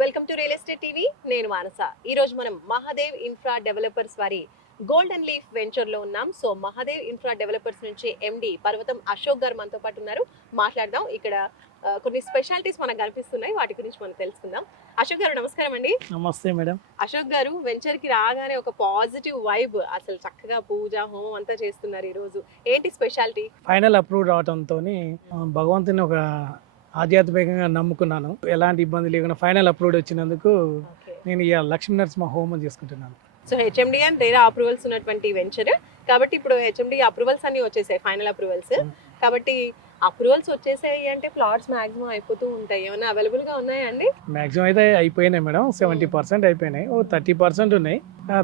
Welcome to real estate TV. నేను మానస. ఈ రోజు మనం మహాదేవ్ ఇన్ఫ్రా డెవలపర్స్ వారి గోల్డెన్ లీఫ్ వెంచర్ లో ఉన్నాం. సో మహాదేవ్ ఇన్ఫ్రా డెవలపర్స్ నుంచి ఎండి పర్వతం అశోక్ గారు మనతో పాటు ఉన్నారు. మాట్లాడదాం. ఇక్కడ కొన్ని స్పెషాలిటీస్ మనకు కనిపిస్తున్నాయి, వాటి గురించి మనం తెలుసుకుందాం. అశోక్ గారు నమస్కారం అండి. నమస్తే మేడం. అశోక్ గారు, వెంచర్ కి రాగానే ఒక పాజిటివ్ వైబ్, అసలు చక్కగా పూజ హోమం అంతా చేస్తున్నారు. ఈ రోజు ఏంటి స్పెషాలిటీ? ఫైనల్ అప్రూవ్ రావడంతో భగవంతుని ఒక ఆధ్యాత్మికంగా నమ్ముకున్నాను. ఎలాంటి ఇబ్బంది లేకుండా ఫైనల్ అప్రూవ్ వచ్చినందుకు నేను ఇక లక్ష్మీ నరసింహ హోమం చేసుకుంటున్నాను. So HMD and RERA approvals ఉన్నటువంటి వెంచర్ కాబట్టి ఇప్పుడు హెచ్ఎండి అప్రూవల్స్ అన్ని వచ్చేసాయి, ఫైనల్ అప్రూవల్స్. కాబట్టి అప్రూవల్స్ వచ్చేసాయి అంటే ప్లాట్స్ మాక్సిమం అయిపోతూ ఉంటాయి. ఏమైనా అవైలబుల్ గా ఉన్నాయా అండి? మాక్సిమం అయితే అయిపోయినాయి మేడం. 70% అయిపోయినాయి. 30% ఉన్నాయి.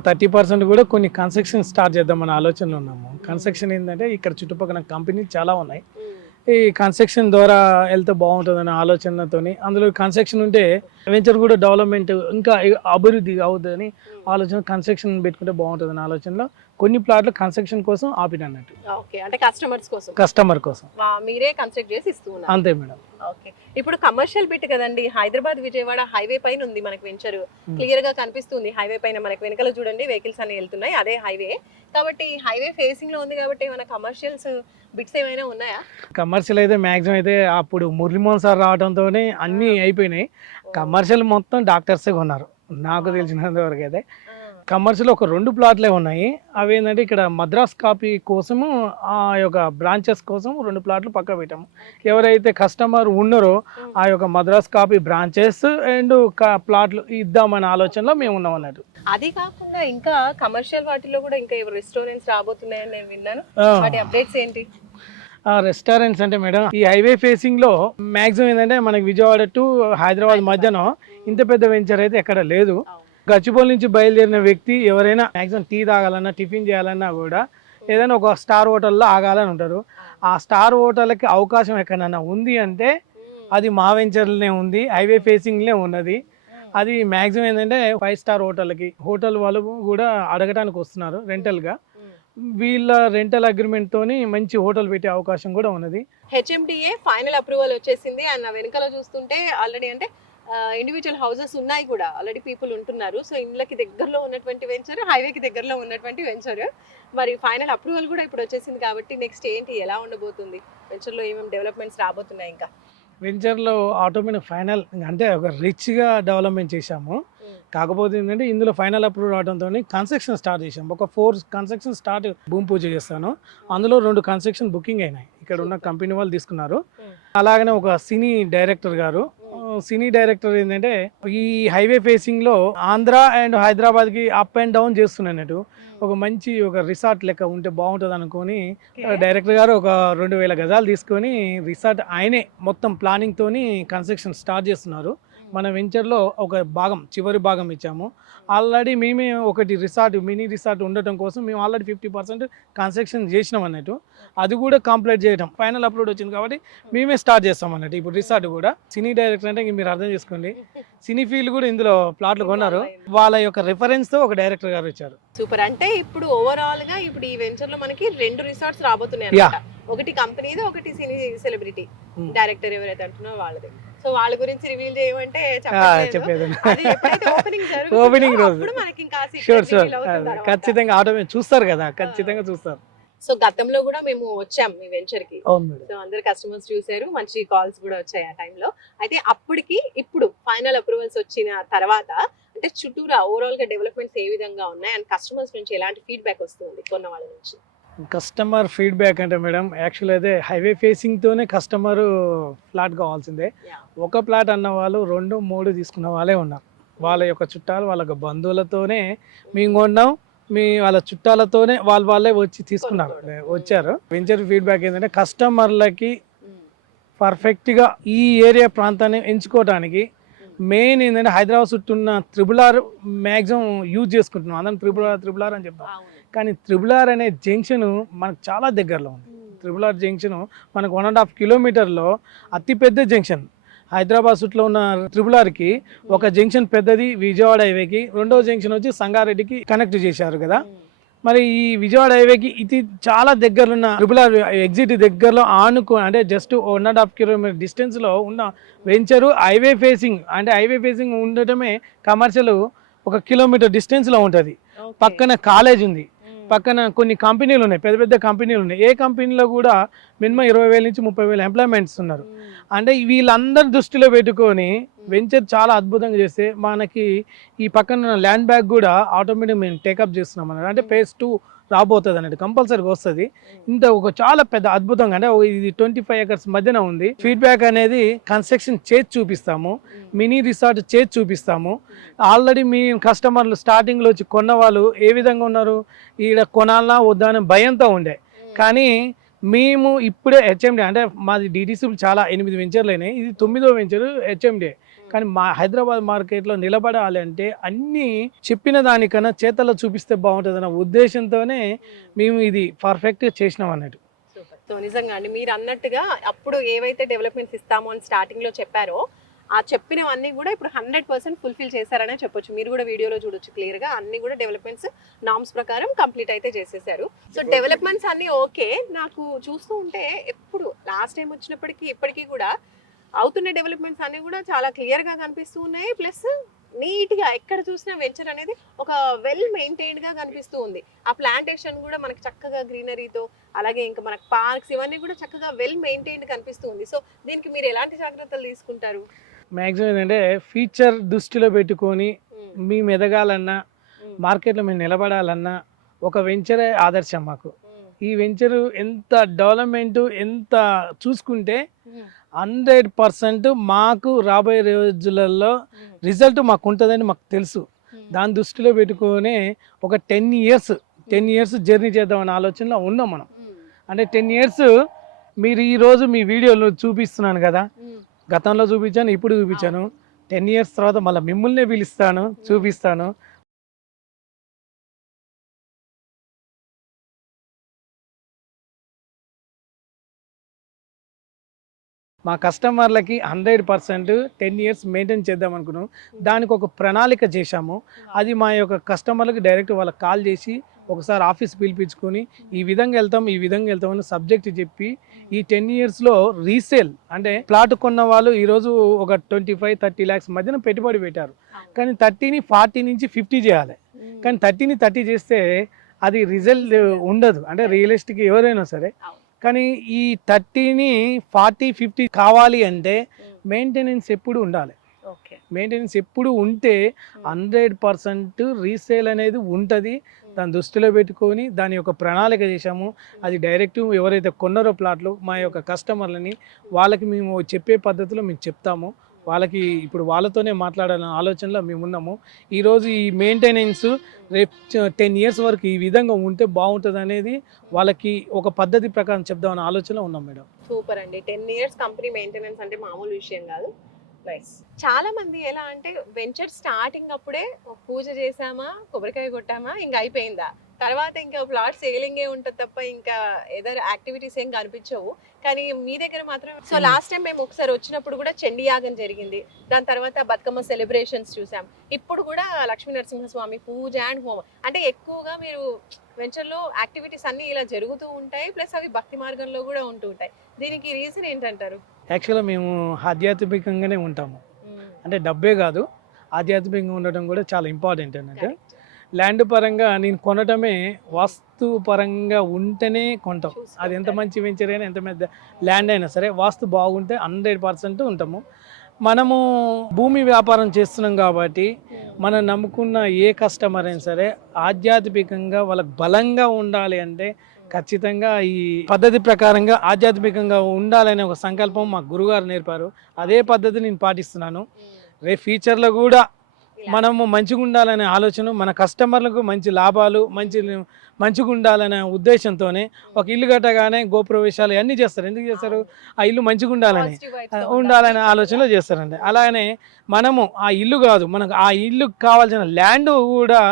30% కూడా కొన్ని కన్స్ట్రక్షన్ స్టార్ట్ చేద్దామని ఆలోచనలో ఉన్నాము. కన్స్ట్రక్షన్ ఏంటంటే ఇక్కడ చుట్టుపక్కల కంపెనీ చాలా ఉన్నాయి. ఈ కన్స్ట్రక్షన్ ద్వారా వెళ్తే బాగుంటుందనే ఆలోచనతో, అందులో కన్స్ట్రక్షన్ ఉంటే వెంచర్ కూడా డెవలప్మెంట్ ఇంకా అభివృద్ధి అవుతుందని ఆలోచన, కన్స్ట్రక్షన్ పెట్టుకుంటే బాగుంటుందని ఆలోచనలో కొన్ని ప్లాట్లు కన్స్ట్రక్షన్ కోసం ఆపినట్టు. ఓకే, అంటే కస్టమర్ కోసం మీరే కన్స్ట్రక్ట్ చేసి ఇస్తున్నారు. అంతే మేడం. ఓకే, ఇప్పుడు కమర్షియల్ బిట్ కదండి, హైదరాబాద్ విజయవాడ హైవే పైన ఉంది మనకు వెంచర్. క్లియర్ గా కనిపిస్తుంది హైవే పైన. మనకు వెనకాల చూడండి వెహికల్స్ అన్ని వెళ్తున్నాయి, అదే హైవే. కాబట్టి హైవే ఫేసింగ్ లో ఉంది కాబట్టి మన కమర్షియల్స్ బిట్స్ ఏమైనా ఉన్నాయా? కమర్షియల్ అయితే మాక్సిమం అయితే అప్పుడు మురళీమోహన్ సార్ రావడంతోనే అన్ని అయిపోయినాయి. కమర్షియల్ మొత్తం డాక్టర్సే కొన్నారు నాకు తెలిసినంత వరకు. అయితే కమర్షియల్ ఒక 2 ప్లాట్లే ఉన్నాయి. అవి ఏంటంటే ఇక్కడ మద్రాస్ కాపీ కోసము ఆ యొక్క బ్రాంచెస్ కోసం 2 ప్లాట్లు పక్క పెట్టాము. ఎవరైతే కస్టమర్ ఉన్నారో ఆ యొక్క మద్రాస్ కాపీ బ్రాంచెస్ అండ్ ప్లాట్లు ఇద్దామనే ఆలోచనలో మేము ఉన్నాం అన్నట్టు. అది కాకుండా ఇంకా కమర్షియల్ వాటిలో కూడా ఇంకా రెస్టారెంట్స్ రాబోతున్నాయని నేను విన్నాను. వాటి అప్డేట్స్ ఏంటి? రెస్టారెంట్స్ అంటే మేడం, ఈ హైవే ఫేసింగ్ లో మాక్సిమం ఏంటంటే మనకి విజయవాడ టు హైదరాబాద్ మధ్యన ఇంత పెద్ద వెంచర్ అయితే ఎక్కడ లేదు. గచ్చిబౌలి నుంచి బయలుదేరిన వ్యక్తి ఎవరైనా మాక్సిమం టీ తాగాలన్నా, టిఫిన్ చేయాలన్నా కూడా ఏదైనా ఒక స్టార్ హోటల్లో ఆగాలని ఉంటారు. ఆ స్టార్ హోటల్కి అవకాశం ఎక్కడన్నా ఉంది అంటే అది మా వెంచర్లోనే ఉంది, హైవే ఫేసింగ్లే ఉన్నది. అది మాక్సిమం ఏంటంటే 5 స్టార్ హోటల్కి, హోటల్ వాళ్ళు కూడా అడగడానికి వస్తున్నారు రెంటల్గా. వీళ్ళ రెంటల్ అగ్రిమెంట్ తోని మంచి హోటల్ పెట్టే అవకాశం కూడా ఉన్నది. హెచ్ఎండిఏ ఫైనల్ అప్రూవల్ వచ్చేసింది. అండ్ వెనకాల చూస్తుంటే ఆల్రెడీ అంటే ఇండివిజువల్ హౌసెస్ ఉన్నాయి కూడా, ఆల్రెడీ పీపుల్ ఉంటున్నారు. సో ఇళ్ళకి దగ్గరలో ఉన్నటువంటి వెంచర్, హైవేకి దగ్గరలో ఉన్నటువంటి వెంచర్. మరి ఫైనల్ అప్రూవల్ కూడా ఇప్పుడు వచ్చేసింది కాబట్టి నెక్స్ట్ ఏంటి, ఎలా ఉండబోతుంది వెంచర్లో, ఏమేమి డెవలప్మెంట్స్ రాబోతున్నాయి? ఇంకా వెంచర్లో ఆటోమేటిక్ ఫైనల్ అంటే ఒక రిచ్గా డెవలప్మెంట్ చేశాము. కాకపోతే ఏంటంటే ఇందులో ఫైనల్ అప్రూవ్ రావడంతో కన్స్ట్రక్షన్ స్టార్ట్ చేసాము. ఒక 4 కన్స్ట్రక్షన్ స్టార్ట్ భూమి పూజ చేస్తాను. అందులో 2 కన్స్ట్రక్షన్ బుకింగ్ అయినాయి. ఇక్కడ ఉన్న కంపెనీ వాళ్ళు తీసుకున్నారు. అలాగనే ఒక సినీ డైరెక్టర్ గారు, సినీ డైరెక్టర్ ఏంటంటే ఈ హైవే ఫేసింగ్ లో ఆంధ్ర అండ్ హైదరాబాద్ కి అప్ అండ్ డౌన్ చేస్తున్నట్టు ఒక మంచి ఒక రిసార్ట్ లెక్క ఉంటే బాగుంటుంది అనుకొని డైరెక్టర్ గారు ఒక 2000 గజాలు తీసుకొని రిసార్ట్ ఆయనే మొత్తం ప్లానింగ్ తోని కన్స్ట్రక్షన్ స్టార్ట్ చేస్తున్నారు. మన వెంచర్లో ఒక భాగం, చివరి భాగం ఇచ్చాము. ఆల్రెడీ మేమే ఒకటి రిసార్ట్, మినీ రిసార్ట్ ఉండటం కోసం మేము ఆల్రెడీ 50% కన్స్ట్రక్షన్ చేసినాం అన్నట్టు. అది కూడా కంప్లీట్ చేయడం ఫైనల్ అప్లోడ్ వచ్చింది కాబట్టి మేమే స్టార్ట్ చేస్తాం అన్నట్టు. ఇప్పుడు రిసార్ట్ కూడా సినీ డైరెక్టర్ అంటే మీరు అర్థం చేసుకోండి, సినీ ఫీల్డ్ కూడా ఇందులో ప్లాట్లు కొన్నారు. వాళ్ళ యొక్క రిఫరెన్స్ తో ఒక డైరెక్టర్ గారు వచ్చారు. సూపర్. అంటే ఇప్పుడు ఓవరాల్ గా ఇప్పుడు ఈ వెంచర్ లో మనకి 2 రిసార్ట్స్ రాబోతున్నాయి. ఒకటి కంపెనీది, ఒకటి సినీ సెలబ్రిటీ డైరెక్టర్ ఎవరైతే అంటున్నారో వాళ్ళది. సో వాళ్ళ గురించి రివీల్ చేయమంటే ఓపెనింగ్ రోజు ఖచ్చితంగా ఆటోమేటిక్ చూస్తారు కదా, ఖచ్చితంగా చూస్తారు. సో గతంలో కూడా మేము వచ్చాం మీ వెంచర్ కి. సో అందరు కస్టమర్స్ చూసారు, మంచి కాల్స్ కూడా వచ్చాయి ఆ టైంలో. అయితే అప్పటికి ఇప్పుడు ఫైనల్ అప్రూవల్స్ వచ్చిన తర్వాత అంటే చుట్టూరా ఓవరాల్ గా డెవలప్మెంట్స్ ఏ విధంగా ఉన్నాయి అండ్ కస్టమర్స్ నుంచి ఎలాంటి ఫీడ్బ్యాక్ వస్తుంది కొన్న వాళ్ళ నుంచి? కస్టమర్ ఫీడ్బ్యాక్ అంటే మేడం, యాక్చువల్ అయితే హైవే ఫేసింగ్తోనే కస్టమర్ ఫ్లాట్ కావాల్సిందే. ఒక ప్లాట్ అన్న వాళ్ళు 2, 3 తీసుకున్న వాళ్ళే ఉన్నారు. వాళ్ళ యొక్క చుట్టాలు, వాళ్ళ బంధువులతోనే మేము కొన్నాం, వాళ్ళ చుట్టాలతోనే వాళ్ళే వచ్చి తీసుకున్నారు, వచ్చారు. వెంచర్ ఫీడ్బ్యాక్ ఏంటంటే కస్టమర్లకి పర్ఫెక్ట్గా ఈ ఏరియా ప్రాంతాన్ని ఎంచుకోవడానికి మెయిన్ ఏంటంటే హైదరాబాద్ చుట్టూ ఉన్న త్రిబుల్-ఆర్ మ్యాక్సిమం యూజ్ చేసుకుంటున్నాం. అందరం త్రిబుల్-ఆర్ అని చెప్తాం, కానీ త్రిబుల్-ఆర్ అనే జంక్షన్ మనకు చాలా దగ్గరలో ఉంది. త్రిబుల్-ఆర్ జంక్షన్ మనకు 1.5 కిలోమీటర్లో అతిపెద్ద జంక్షన్. హైదరాబాద్ చుట్టూ ఉన్న త్రిబుల్-ఆర్కి ఒక జంక్షన్ పెద్దది విజయవాడ హైవేకి, రెండో జంక్షన్ వచ్చి సంగారెడ్డికి కనెక్ట్ చేశారు కదా. మరి ఈ విజయవాడ హైవేకి ఇది చాలా దగ్గరలో ఉన్న ట్రిపుల్ ఆర్ ఎగ్జిట్ దగ్గరలో అంటే జస్ట్ 1.5 కిలోమీటర్ డిస్టెన్స్లో ఉన్న వెంచరు హైవే ఫేసింగ్, అంటే హైవే ఫేసింగ్ ఉండటమే కమర్షియల్ 1 కిలోమీటర్ డిస్టెన్స్లో ఉంటుంది. పక్కన కాలేజ్ ఉంది, పక్కన కొన్ని కంపెనీలు ఉన్నాయి, పెద్ద పెద్ద కంపెనీలు ఉన్నాయి. ఏ కంపెనీలో కూడా మినిమం 20,000 నుంచి 30,000 ఎంప్లాయ్మెంట్స్ ఉన్నారు. అంటే వీళ్ళందరి దృష్టిలో పెట్టుకొని వెంచర్ చాలా అద్భుతంగా చేస్తే మనకి ఈ పక్కన ల్యాండ్ బ్యాగ్ కూడా ఆటోమేటిక్ మేము టేకప్ చేస్తున్నాం అన్నమాట. అంటే ఫేజ్ 2 రాబోతుంది అన్నట్టు, కంపల్సరీగా వస్తుంది. ఇంత ఒక చాలా పెద్ద అద్భుతంగా, అంటే ఇది 25 acres మధ్యన ఉంది. ఫీడ్బ్యాక్ అనేది కన్స్ట్రక్షన్ చేసి చూపిస్తాము, మినీ రిసార్ట్ చేసి చూపిస్తాము. ఆల్రెడీ మీ కస్టమర్లు స్టార్టింగ్లో వచ్చి కొన్న వాళ్ళు ఏ విధంగా ఉన్నారు, ఈడ కొనాలన్నా వద్దా అనే భయంతో ఉండే. కానీ మేము ఇప్పుడే హెచ్ఎండి, అంటే మాది డిటిసి చాలా 8 వెంచర్లు అయినాయి, ఇది 9వ వెంచర్ హెచ్ఎండి. కానీ మా హైదరాబాద్ మార్కెట్లో నిలబడాలి అంటే అన్నీ చెప్పిన దానికన్నా చేతల్లో చూపిస్తే బాగుంటుంది అన్న ఉద్దేశంతోనే మేము ఇది పర్ఫెక్ట్గా చేసినాం అన్నట్టు. సో నిజంగా అండి, మీరు అన్నట్టుగా అప్పుడు ఏవైతే డెవలప్మెంట్స్ ఇస్తామో అని స్టార్టింగ్లో చెప్పారో ఆ చెప్పినవన్నీ కూడా ఇప్పుడు 100% ఫుల్ఫిల్ చేశారనే చెప్పొచ్చు. మీరు కూడా వీడియోలో చూడొచ్చు క్లియర్గా, అన్ని కూడా డెవలప్మెంట్స్ నామ్స్ ప్రకారం కంప్లీట్ అయితే చేసేసారు. సో డెవలప్మెంట్స్ అన్నీ ఓకే. నాకు చూస్తూ ఉంటే ఎప్పుడు లాస్ట్ టైం వచ్చినప్పటికీ ఇప్పటికీ కూడా అవుతున్న డెవలప్మెంట్స్ అన్నీ కూడా చాలా క్లియర్గా కనిపిస్తూ ఉన్నాయి. ప్లస్ నీట్గా ఎక్కడ చూసినా వెంచర్ అనేది ఒక వెల్ మెయింటైన్డ్గా కనిపిస్తూ ఉంది. ఆ ప్లాంటేషన్ కూడా మనకి చక్కగా గ్రీనరీతో, అలాగే ఇంకా మనకి పార్క్స్ ఇవన్నీ కూడా చక్కగా వెల్ మెయింటైన్డ్ కనిపిస్తూ ఉంది. సో దీనికి మీరు ఎలాంటి జాగ్రత్తలు తీసుకుంటారు? మ్యాక్సిమం ఏంటంటే ఫ్యూచర్ దృష్టిలో పెట్టుకొని మేము ఎదగాలన్నా, మార్కెట్లో మేము నిలబడాలన్నా ఒక వెంచరే ఆదర్శం మాకు. ఈ వెంచరు ఎంత డెవలప్మెంట్ ఎంత చూసుకుంటే 100% మాకు రాబోయే రోజులలో రిజల్ట్ మాకు ఉంటుందని మాకు తెలుసు. దాని దృష్టిలో పెట్టుకొని ఒక 10 ఇయర్స్ జర్నీ చేద్దామనే ఆలోచనలో ఉన్నాం మనం. అంటే 10 ఇయర్స్ మీరు ఈరోజు మీ వీడియోలో చూపిస్తున్నాను కదా, గతంలో చూపించాను, ఇప్పుడు చూపించాను. 10 ఇయర్స్ తర్వాత మళ్ళీ మిమ్మల్నే పిలుస్తాను, చూపిస్తాను. మా కస్టమర్లకి 100% 10 ఇయర్స్ మెయింటైన్ చేద్దాం అనుకున్నాం. దానికి ఒక ప్రణాళిక చేశాము. అది మా యొక్క కస్టమర్లకు డైరెక్ట్ వాళ్ళకి కాల్ చేసి ఒకసారి ఆఫీస్ పిలిపించుకొని ఈ విధంగా వెళ్తాం అని సబ్జెక్ట్ చెప్పి ఈ 10 ఇయర్స్లో రీసేల్, అంటే ప్లాట్ కొన్న వాళ్ళు ఈరోజు ఒక 25-30 lakhs మధ్యన పెట్టుబడి పెట్టారు. కానీ 30ని 40 నుంచి 50 చేయాలి. కానీ 30ని 30 చేస్తే అది రిజల్ట్ ఉండదు, అంటే రియలిస్టిక్ ఎవరైనా సరే. కానీ ఈ 30ని 40-50 కావాలి అంటే మెయింటెనెన్స్ ఎప్పుడు ఉండాలి. మెయింటెనెన్స్ ఎప్పుడు ఉంటే 100% రీసేల్ అనేది ఉంటుంది. దాన్ని దృష్టిలో పెట్టుకొని దాని యొక్క ప్రణాళిక చేశాము. అది డైరెక్ట్ ఎవరైతే కొన్నారో ప్లాట్లు మా యొక్క కస్టమర్లని వాళ్ళకి మేము చెప్పే పద్ధతిలో మేము చెప్తాము. వాళ్ళకి ఇప్పుడు వాళ్ళతోనే మాట్లాడాలనే ఆలోచనలో మేము ఉన్నాము. ఈరోజు ఈ మెయింటెనెన్స్ రేపు 10 ఇయర్స్ వరకు ఈ విధంగా ఉంటే బాగుంటుంది అనేది వాళ్ళకి ఒక పద్ధతి ప్రకారం చెప్దామనే ఆలోచనలో ఉన్నాం మేడం. సూపర్ అండి. 10 ఇయర్స్ కంపెనీ మెయింటెనెన్స్ అంటే మామూలు విషయం కాదు. నైస్. చాలా మంది ఎలా అంటే వెంచర్ స్టార్టింగ్ అప్పుడే పూజ చేసామా, కొబ్బరికాయ కొట్టామా, ఇంకా అయిపోయిందా, తర్వాత ఇంకా ప్లాట్ సేలింగ్ ఏ ఉంటుంది తప్ప ఇంకా ఏదైనా యాక్టివిటీస్ ఏం కనిపించవు. కానీ మీ దగ్గర మాత్రం సో లాస్ట్ టైం మేము ఒకసారి వచ్చినప్పుడు కూడా చండీ యాగం జరిగింది, దాని తర్వాత బతుకమ్మ సెలబ్రేషన్స్ చూసాం, ఇప్పుడు కూడా లక్ష్మీ నరసింహస్వామి పూజ అండ్ హోమం. అంటే ఎక్కువగా మీరు వెంచర్లో యాక్టివిటీస్ అన్నీ ఇలా జరుగుతూ ఉంటాయి, ప్లస్ అవి భక్తి మార్గంలో కూడా ఉంటూ ఉంటాయి. దీనికి రీజన్ ఏంటంటారు? యాక్చువల్గా మేము ఆధ్యాత్మికంగానే ఉంటాము. అంటే డబ్బే కాదు, ఆధ్యాత్మికంగా ఉండటం కూడా చాలా ఇంపార్టెంట్ అన్నట్టు. ల్యాండ్ పరంగా నేను కొనటమే వాస్తు పరంగా ఉంటేనే కొంటాం. అది ఎంత మంచి వెంచర్ అయినా ఎంత పెద్ద ల్యాండ్ అయినా సరే వాస్తు బాగుంటే 100% ఉంటాము. మనము భూమి వ్యాపారం చేస్తున్నాం కాబట్టి మనం నమ్ముకున్న ఏ కస్టమర్ అయినా సరే ఆధ్యాత్మికంగా వాళ్ళకి బలంగా ఉండాలి అంటే ఖచ్చితంగా ఈ పద్ధతి ప్రకారంగా ఆధ్యాత్మికంగా ఉండాలనే ఒక సంకల్పం మా గురుగారు నేర్పారు. అదే పద్ధతి నేను పాటిస్తున్నాను. రేపు ఫ్యూచర్లో కూడా మనము మంచిగా ఉండాలనే ఆలోచన, మన కస్టమర్లకు మంచి లాభాలు మంచిగా ఉండాలనే ఉద్దేశంతోనే ఒక ఇల్లు కట్టగానే గోప్రవేశాలు అన్నీ చేస్తారు. ఎందుకు చేస్తారు? ఆ ఇల్లు మంచిగా ఉండాలనే ఆలోచనలో చేస్తారండి. అలానే మనము ఆ ఇల్లు కాదు, మనకు ఆ ఇల్లు కావాల్సిన ల్యాండ్ కూడా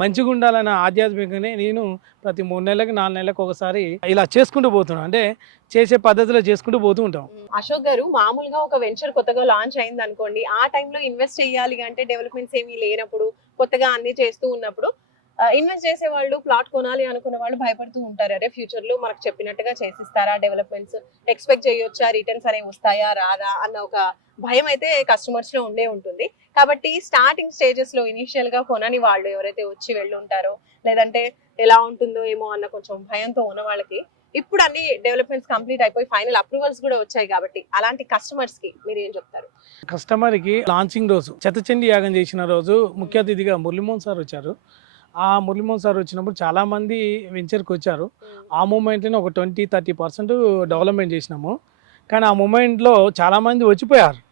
మంచిగా ఉండాలన్న ఆధ్యాత్మికంగానే నేను ప్రతి 3 నెలలకు 4 నెలలకు ఒకసారి ఇలా చేసుకుంటూ పోతున్నాను. అంటే చేసే పద్ధతిలో చేసుకుంటూ పోతూ ఉంటాం. అశోక్ గారు, మామూలుగా ఒక వెంచర్ కొత్తగా లాంచ్ అయింది అనుకోండి, ఆ టైంలో ఇన్వెస్ట్ చేయాలి అంటే డెవలప్మెంట్స్ ఏమీ లేనప్పుడు, కొత్తగా అన్ని చేస్తూ ఉన్నప్పుడు ఇన్వెస్ట్ చేసే వాళ్ళు ప్లాట్ కొనాలి అనుకున్న వాళ్ళు భయపడుతూ ఉంటారు, అరే ఫ్యూచర్ లో మనకు చెప్పినట్టుగా చేసిస్తారా, డెవలప్మెంట్స్ ఎక్స్పెక్ట్ చేయొచ్చా, రిటర్న్స్ అనేవి వస్తాయా రాదా అన్న ఒక భయం అయితే కస్టమర్స్ లో ఉండే ఉంటుంది. కాబట్టి స్టార్టింగ్ స్టేజెస్ లో ఇనిషియల్ గా కొనని వాళ్ళు ఎవరైతే వచ్చి వెళ్ళి ఉంటారో, లేదంటే ఎలా ఉంటుందో ఏమో అన్న కొంచెం భయంతో ఉన్న వాళ్ళకి ఇప్పుడు అన్ని డెవలప్మెంట్స్ కంప్లీట్ అయిపోయి ఫైనల్ అప్రూవల్స్ కూడా వచ్చాయి కాబట్టి అలాంటి కస్టమర్స్ కి మీరు ఏం చెప్తారు? కస్టమర్కి లాంచింగ్ రోజు శతచండీ యాగం చేసిన రోజు ముఖ్య అతిథిగా మురళీమోహన్ సార్ వచ్చారు. ఆ మురళీమోహన్ సార్ వచ్చినప్పుడు చాలామంది వెంచర్కి వచ్చారు. ఆ మూమెంట్లోనే ఒక 20-30% డెవలప్మెంట్ చేసినాము. కానీ ఆ మూమెంట్లో చాలామంది వచ్చిపోయారు.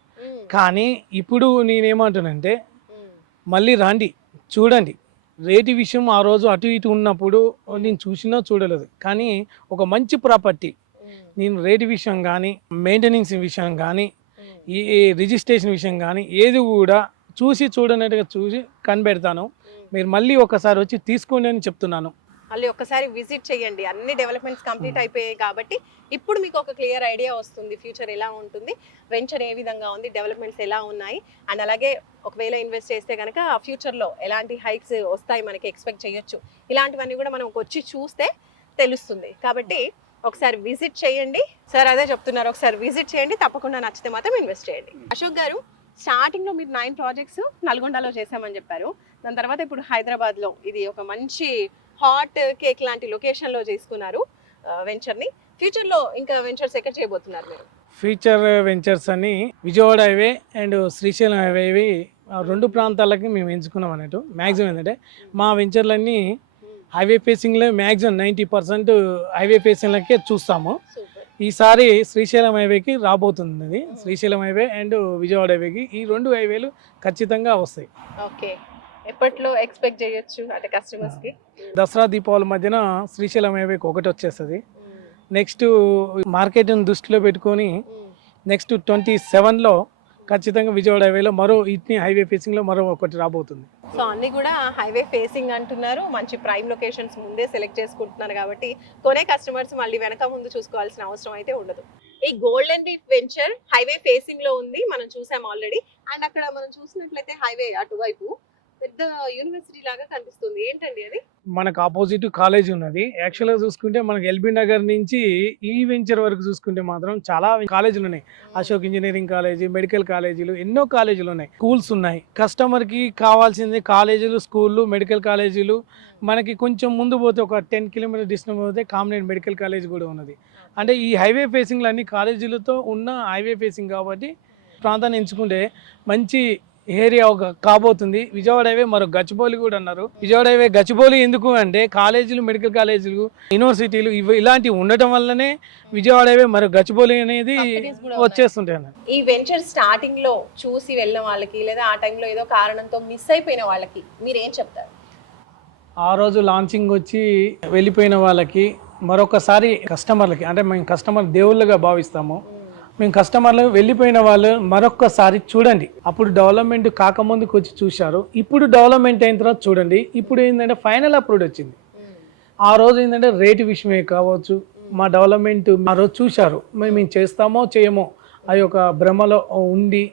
కానీ ఇప్పుడు నేనేమంటానంటే మళ్ళీ రండి, చూడండి. రేటు విషయం ఆ రోజు అటు ఇటు ఉన్నప్పుడు నేను చూసినా చూడలేదు, కానీ ఒక మంచి ప్రాపర్టీ నేను రేటు విషయం కానీ, మెయింటెనెన్స్ విషయం కానీ, ఈ రిజిస్ట్రేషన్ విషయం కానీ ఏది కూడా చూసి చూడనట్టుగా చూసి కనిపెడతాను. మీరు మళ్ళీ ఒకసారి వచ్చి తీసుకోండి అని చెప్తున్నాను. మళ్ళీ ఒకసారి విజిట్ చేయండి. అన్ని డెవలప్మెంట్స్ కంప్లీట్ అయిపోయాయి కాబట్టి ఇప్పుడు మీకు ఒక క్లియర్ ఐడియా వస్తుంది ఫ్యూచర్ ఎలా ఉంటుంది, వెంచర్ ఏ విధంగా ఉంది, డెవలప్మెంట్స్ ఎలా ఉన్నాయి, అండ్ అలాగే ఒకవేళ ఇన్వెస్ట్ చేస్తే కనుక ఫ్యూచర్లో ఎలాంటి హైక్స్ వస్తాయి మనకి ఎక్స్పెక్ట్ చేయొచ్చు, ఇలాంటివన్నీ కూడా మనం వచ్చి చూస్తే తెలుస్తుంది. కాబట్టి ఒకసారి విజిట్ చేయండి. సార్ అదే చెప్తున్నారు, ఒకసారి విజిట్ చేయండి, తప్పకుండా నచ్చితే మాత్రం ఇన్వెస్ట్ చేయండి. అశోక్ గారు, స్టార్టింగ్ లో మీరు 9 ప్రాజెక్ట్స్ నల్గొండలో చేశామని చెప్పారు. దాని తర్వాత ఇప్పుడు హైదరాబాద్ లో ఇది ఒక మంచి హాట్ కేక్ లాంటి లొకేషన్ లో చేసుకున్నారు వెంచర్ ని. ఫ్యూచర్ లో ఇంకా వెంచర్స్ ఎక్కడ చేయబోతున్నారు మీరు? ఫ్యూచర్ వెంచర్స్ అని Vijayawada highway and Srisailam highway రెండు ప్రాంతాలకి మేము ఎంచుకున్నాం అన్నట్టు. మ్యాక్సిమం ఏంటంటే మా వెంచర్లన్నీ హైవే ఫేసింగ్లో మ్యాక్సిమం 90% హైవే ఫేసింగ్లకే చూస్తాము. ఈసారి శ్రీశైలం హైవేకి రాబోతుంది అది. శ్రీశైలం హైవే అండ్ విజయవాడ హైవేకి ఈ 2 హైవేలు ఖచ్చితంగా వస్తాయి. ఓకే, ఎప్పట్లో ఎక్స్పెక్ట్ చేయొచ్చు అంటే కస్టమర్స్ కి? దసరా దీపావళి మధ్యన శ్రీశైలం హైవేకి ఒకటి వచ్చేస్తుంది. నెక్స్ట్ మార్కెట్ని దృష్టిలో పెట్టుకొని నెక్స్ట్ 27లో ఖచ్చితంగా విజయవాడ హైవేలో మరో ఇట్ని హైవే ఫేసింగ్లో మరో ఒకటి రాబోతుంది. సో అన్ని కూడా హైవే ఫేసింగ్ అంటున్నారు, మంచి ప్రైమ్ లొకేషన్స్ ముందే సెలెక్ట్ చేసుకుంటున్నారు కాబట్టి కొనే కస్టమర్స్ మళ్ళీ వెనక ముందు చూసుకోవాల్సిన అవసరం అయితే ఉండదు. ఈ golden reef venture highway facing లో ఉంది, మనం చూసాం ఆల్రెడీ. అండ్ అక్కడ మనం చూసినట్లయితే హైవే అటువైపు పెద్ద యూనివర్సిటీ లాగా కనిపిస్తుంది, ఏంటండి అది? మనకు ఆపోజిట్ కాలేజ్ ఉన్నది. యాక్చువల్గా చూసుకుంటే మనకి ఎల్బీ నగర్ నుంచి ఈ వెంచర్ వరకు చూసుకుంటే మాత్రం చాలా కాలేజీలు ఉన్నాయి. అశోక్ ఇంజనీరింగ్ కాలేజీ, మెడికల్ కాలేజీలు, ఎన్నో కాలేజీలు ఉన్నాయి, స్కూల్స్ ఉన్నాయి. కస్టమర్కి కావాల్సింది కాలేజీలు, స్కూళ్ళు, మెడికల్ కాలేజీలు. మనకి కొంచెం ముందు పోతే ఒక 10 కిలోమీటర్ డిస్టెన్స్ పోతే కామనేట్ మెడికల్ కాలేజ్ కూడా ఉన్నది. అంటే ఈ హైవే ఫేసింగ్లు అన్ని కాలేజీలతో ఉన్న హైవే ఫేసింగ్ కాబట్టి ప్రాంతాన్ని ఎంచుకుంటే మంచి ఏరియా కాబోతుంది. విజయవాడ హైవే మరో గచ్చిబౌలి కూడా అన్నారు. విజయవాడ హైవే గచ్చిబౌలి ఎందుకు అంటే కాలేజీలు, మెడికల్ కాలేజీలు, యూనివర్సిటీలు ఇలాంటివి ఉండటం వల్లనే విజయవాడ హైవే మరో గచ్చిబౌలి అనేది వచ్చేస్తుంటాయి అన్నారు. ఈ వెంచర్ స్టార్టింగ్ లో చూసి వెళ్ళిన వాళ్ళకి లేదా ఆ టైంలో ఏదో కారణంతో మిస్ అయిపోయిన వాళ్ళకి మీరు ఏం చెప్తారు? ఆ రోజు లాంచింగ్ వచ్చి వెళ్ళిపోయిన వాళ్ళకి మరొకసారి కస్టమర్లకి, అంటే మేము కస్టమర్ దేవుళ్ళగా భావిస్తాము, మేము కస్టమర్లు వెళ్ళిపోయిన వాళ్ళు మరొక్కసారి చూడండి. అప్పుడు డెవలప్మెంట్ కాకముందుకు వచ్చి చూశారు, ఇప్పుడు డెవలప్మెంట్ అయిన తర్వాత చూడండి. ఇప్పుడు ఏంటంటే ఫైనల్ అప్రూవ్ వచ్చింది. ఆ రోజు ఏంటంటే రేటు విషయమే కావచ్చు, మా డెవలప్మెంట్ ఆ రోజు చూశారు, మేము చేస్తామో చేయమో ఆ యొక్క భ్రమలో ఉండి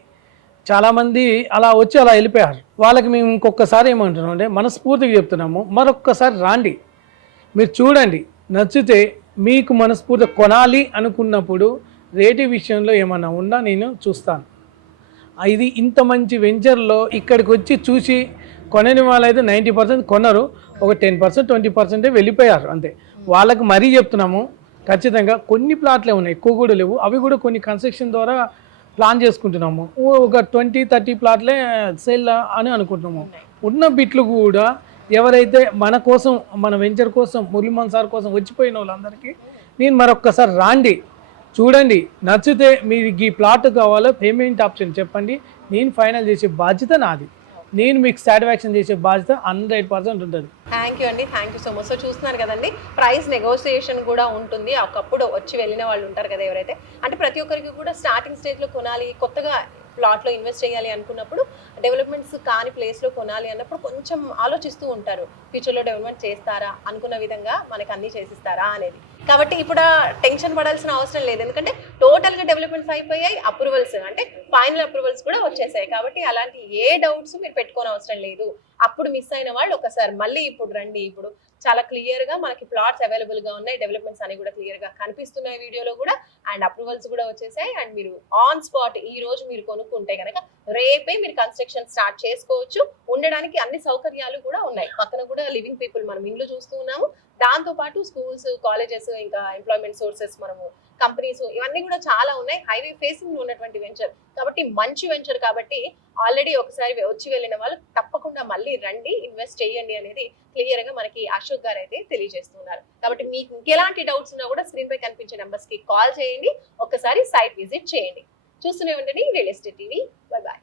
చాలామంది అలా వచ్చి అలా వెళ్ళిపోయారు. వాళ్ళకి మేము ఇంకొకసారి ఏమంటున్నాం అంటే మనస్ఫూర్తిగా చెప్తున్నాము, మరొక్కసారి రాండి, మీరు చూడండి, నచ్చితే మీకు మనస్ఫూర్తిగా కొనాలి అనుకున్నప్పుడు రేటు విషయంలో ఏమన్నా ఉన్నా నేను చూస్తాను. ఇది ఇంత మంచి వెంచర్లో ఇక్కడికి వచ్చి చూసి కొనని వాళ్ళైతే 90% కొనరు, ఒక 10% 20% వెళ్ళిపోయారు అంతే. వాళ్ళకి మరీ చెప్తున్నాము, ఖచ్చితంగా కొన్ని ప్లాట్లే ఉన్నాయి, ఎక్కువ కూడా లేవు, అవి కూడా కొన్ని కన్స్ట్రక్షన్ ద్వారా ప్లాన్ చేసుకుంటున్నాము. ఒక 20-30 ప్లాట్లే సేల్ అని అనుకుంటున్నాము. ఉన్న బిట్లు కూడా ఎవరైతే మన కోసం, మన వెంచర్ కోసం, మురళీమోహన్ సార్ కోసం వచ్చిపోయిన వాళ్ళందరికీ నేను మరొక్కసారి రాండి, చూడండి, నచ్చితే మీరు ఈ ప్లాట్ కావాలో పేమెంట్ ఆప్షన్ చెప్పండి, నేను ఫైనల్ చేసే బాధ్యత నాది, నేను మీకు సాటిస్ఫాక్షన్ చేసే బాధ్యత 100% ఉంటుంది. థ్యాంక్ యూ అండి, thank you so much. So చూస్తున్నారు కదండి, ప్రైస్ నెగోసియేషన్ కూడా ఉంటుంది. ఒకప్పుడు వచ్చి వెళ్ళిన వాళ్ళు ఉంటారు కదా ఎవరైతే, అంటే ప్రతి ఒక్కరికి కూడా స్టార్టింగ్ స్టేజ్లో కొనాలి, కొత్తగా ప్లాట్లో ఇన్వెస్ట్ చేయాలి అనుకున్నప్పుడు డెవలప్మెంట్స్ కాని ప్లేస్లో కొనాలి అన్నప్పుడు కొంచెం ఆలోచిస్తూ ఉంటారు, ఫ్యూచర్లో డెవలప్మెంట్ చేస్తారా, అనుకున్న విధంగా మనకి అన్నీ చేసిస్తారా అనేది. కాబట్టి ఇప్పుడు టెన్షన్ పడాల్సిన అవసరం లేదు, ఎందుకంటే టోటల్గా డెవలప్మెంట్స్ అయిపోయాయి, అప్రూవల్స్ అంటే ఫైనల్ అప్రూవల్స్ కూడా వచ్చేసాయి. కాబట్టి అలాంటి ఏ డౌట్స్ మీరు పెట్టుకోని అవసరం లేదు. అప్పుడు మిస్ అయిన వాళ్ళు ఒకసారి మళ్ళీ ఇప్పుడు రండి, ఇప్పుడు చాలా క్లియర్గా మనకి ప్లాట్స్ అవైలబుల్గా ఉన్నాయి, డెవలప్మెంట్స్ అన్ని కూడా క్లియర్గా కనిపిస్తున్నాయి వీడియోలో కూడా, అండ్ అప్రూవల్స్ కూడా వచ్చేసాయి. అండ్ మీరు ఆన్ స్పాట్ ఈ రోజు మీరు కొనుక్కుంటే కనుక రేపే మీరు కన్స్ట్రక్షన్ స్టార్ట్ చేసుకోవచ్చు. ఉండడానికి అన్ని సౌకర్యాలు కూడా ఉన్నాయి, పక్కన కూడా లివింగ్ పీపుల్ మనం ఇండ్లు చూస్తూ ఉన్నాము. దాంతో పాటు స్కూల్స్, కాలేజెస్, ఇంకా ఎంప్లాయ్మెంట్ సోర్సెస్, మనము కంపెనీస్, ఇవన్నీ కూడా చాలా ఉన్నాయి. హైవే ఫేసింగ్ ఉన్నటువంటి వెంచర్ కాబట్టి మంచి వెంచర్. కాబట్టి ఆల్రెడీ ఒకసారి వచ్చి వెళ్ళిన వాళ్ళు తప్పకుండా మళ్ళీ రండి, ఇన్వెస్ట్ చేయండి అనేది క్లియర్ గా మనకి అశోక్ గారు అయితే తెలియజేస్తున్నారు. కాబట్టి మీకు ఇంకెలాంటి డౌట్స్ ఉన్నా కూడా స్క్రీన్ పై కనిపించే నెంబర్స్ కి కాల్ చేయండి, ఒక్కసారి సైట్ విజిట్ చేయండి. చూస్తూనే ఉండండి real estate TV. Bye bye.